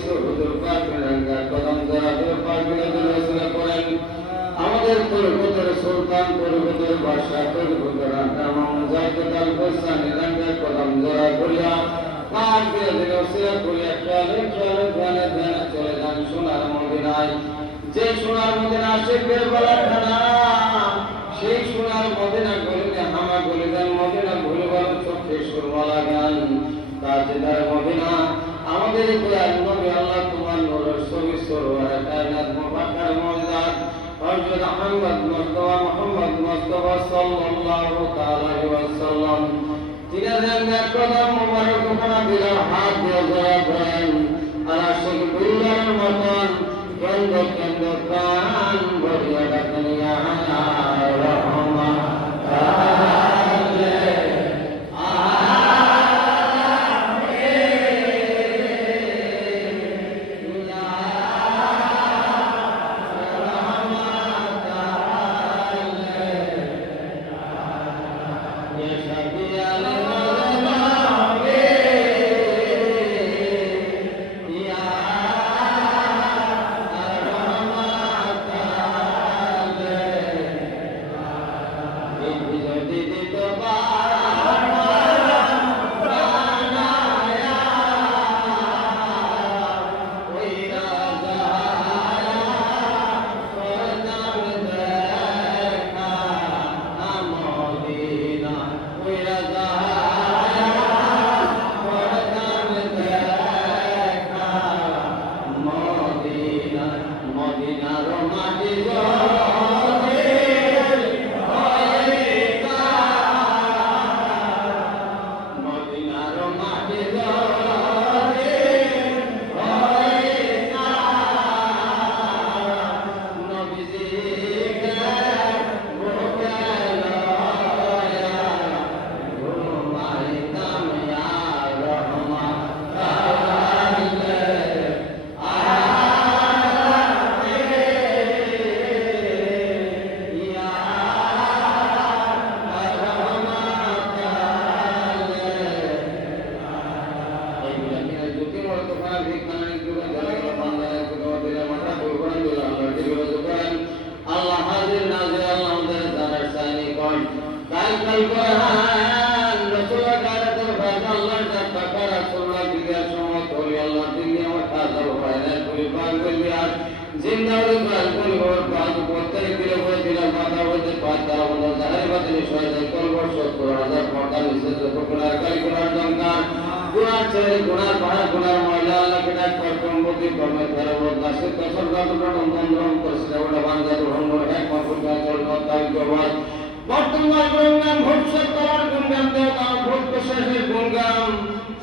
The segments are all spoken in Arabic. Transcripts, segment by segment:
কিছু হুজুর পাকের রঙ্গা কদম জড়া দিয়ে পাক বিনোদন রচনা করেন। আমাদের তুরবতের সুলতান, তুরবতের বাদশাহ, তুরবতের মুজাহিদ আল হোসেন রঙ্গা কদম জড়া করিয়া পাক বিনোদন রচনা করিয়া খেয়ালে খেয়ালে ধ্যানে ধ্যানে চলে যান সোনার মদিনায়। যে সোনার মদিনা আশিকদের গলাখানা, সেই সোনার মদিনা গলিতে হামা গলিদার মদিনা ভুলবার চোখে সুরমা লাগান। তাজদার মদিনা আমাদের দয়াল নবী আল্লাহ তোমার নূরের ছবি সরওয়ার কায়নাত মুবারকার মুজাদ হযরত মুহাম্মদ মুস্তাফা সাল্লাল্লাহু তাআলা আলাইহি ওয়াসাল্লাম তিনার কদম মুবারক খানা দিলার হাত দিয়ে জড়া করেন। আর আশিক বিল্লাহর মতন কেন্দ্র কেন্দ্র প্রাণ ভরিয়া ডাকেন ইয়া রহমান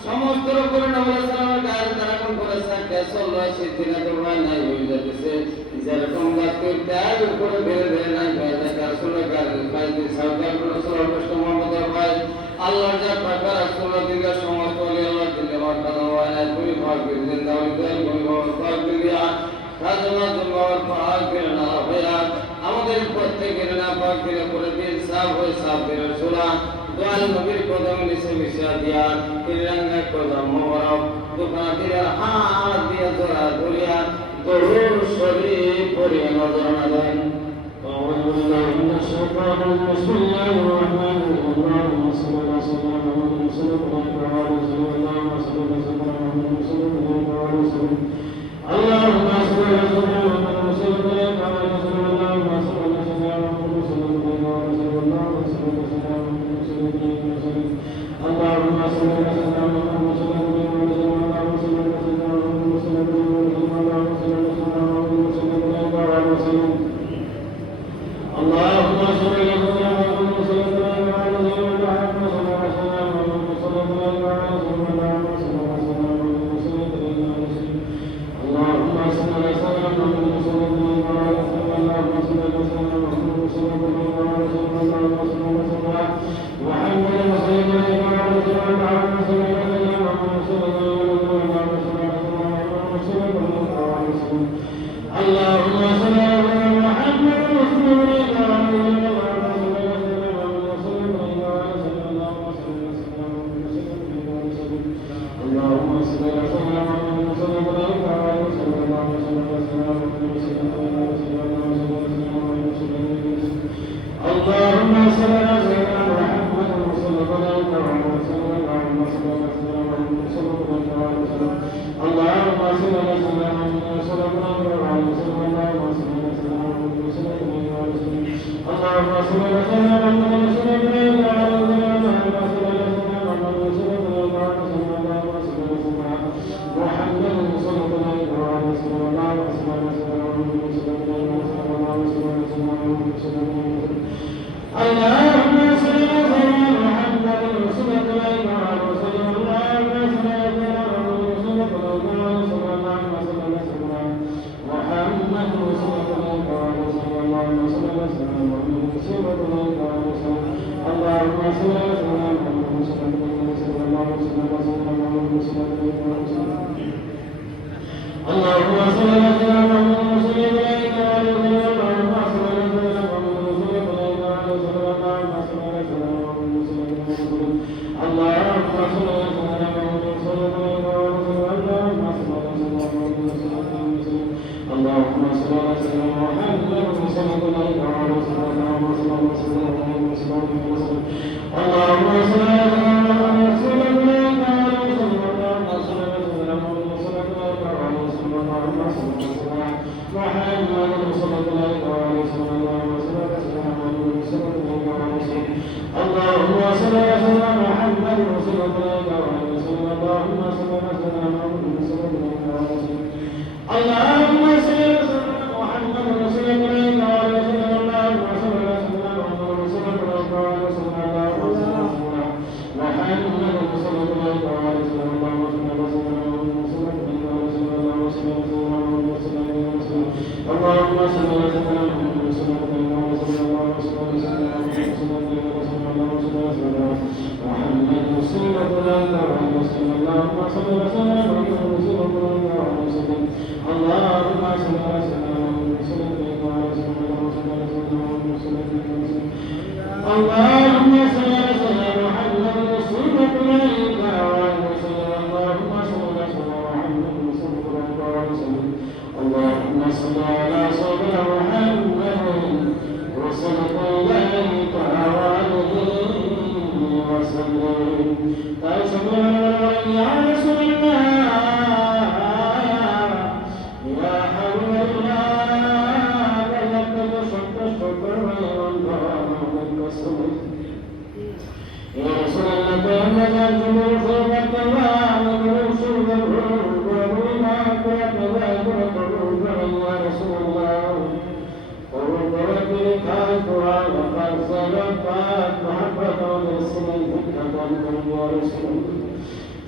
সমস্ত রকমের নবী সালামের গায়ের তারা কোন করে সাক্ষা চলছে সেদিনা তো ভাই নাই হয়ে যাচ্ছে। যেরকম গাছকে ত্যাগ করে বেড়ে বেড়ে নাই ভাই তাকে আসলে গাছ ভাই সরকার কোন সর্বশ্রেষ্ঠ মোহাম্মদ ভাই আল্লাহর যা প্রকার আসলে দিলে সমস্ত আল্লাহ দিলে মাথা হয় না তুমি ভাগ দিন দাওয়াত দেন তুমি ভাগ দিয়া রাজমা তোমার ভাগ না ভাইয়া আমাদের প্রত্যেকের না ভাগ দিলে করে দিন সাফ হয়ে সাফ দিলে সুরা দয়াল নবীর কদম নিচে মিশা দিয়া তিরঙ্গা কদম মোবারক দোকান দিয়ে হাত দিয়ে জোড়া ধরিয়া দরুদ শরীফ পড়িয়া নজর না দেন। أعوذ بالله من الشيطان الرجيم بسم الله الرحمن الرحيم اللهم صل على سيدنا محمد وسلم وعلى آله وسلم اللهم صل على سيدنا محمد وسلم وعلى آله وسلم اللهم صل على سيدنا محمد وسلم وعلى آله وسلم اللهم صل على سيدنا محمد وسلم وعلى آله وسلم اللهم صل على سيدنا محمد وسلم اللهم صل على سيدنا محمد وسلم اللهم صل على سيدنا محمد وسلم اللهم صل على سيدنا محمد وسلم وعلى آله وسلم اللهم صل على سيدنا محمد وسلم وعلى آله وسلم اللهم صل على سيدنا محمد وسلم وعلى آله وسلم اللهم صل على سيدنا محمد وسلم اللهم صل على سيدنا محمد وسلم وعلى آله وسلم اللهم صل على سيدنا محمد وسلم وعلى آله وسلم اللهم صل على سيدنا محمد وسلم وعلى آله وسلم اللهم صل على سيدنا محمد وسلم اللهم صل على محمد اللهم صل على سيدنا محمد وسلم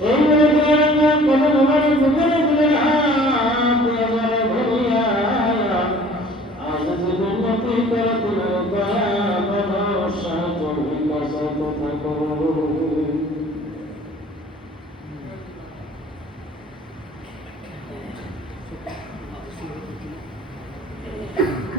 إن الذين كفروا بالعام